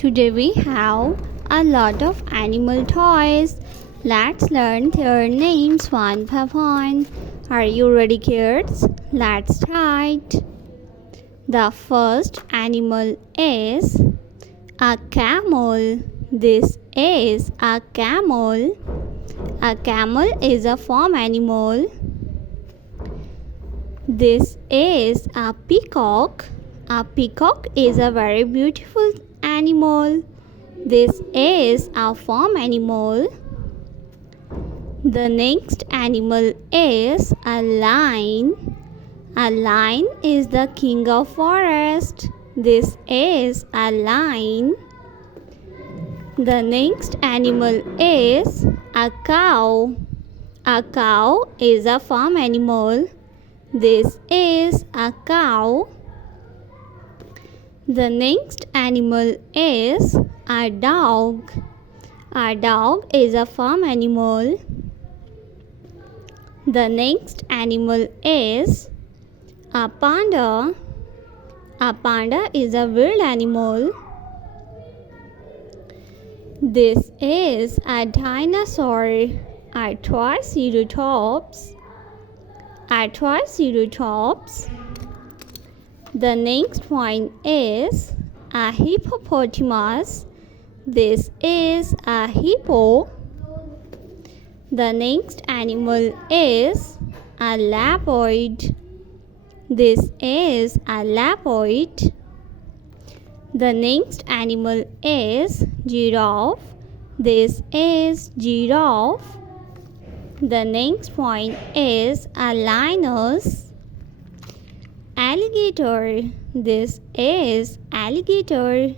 Today we have a lot of animal toys. Let's learn their names one by one. Are you ready, kids? Let's start. The first animal is a camel. This is a camel. A camel is a farm animal. This is a peacock. A peacock is a very beautiful animal. This is a farm animal. The next animal is a lion. A lion is the king of forest. This is a lion. The next animal is a cow. A cow is a farm animal. This is a cow. The next animal is a dog. A dog is a farm animal. The next animal is a panda. A panda is a wild animal. This is a dinosaur. A triceratops. A triceratops. The next one is a hippopotamus. This is a hippo. The next animal is a leopard. This is a leopard. The next animal is giraffe. This is giraffe. The next one is a lioness. Alligator. This is alligator.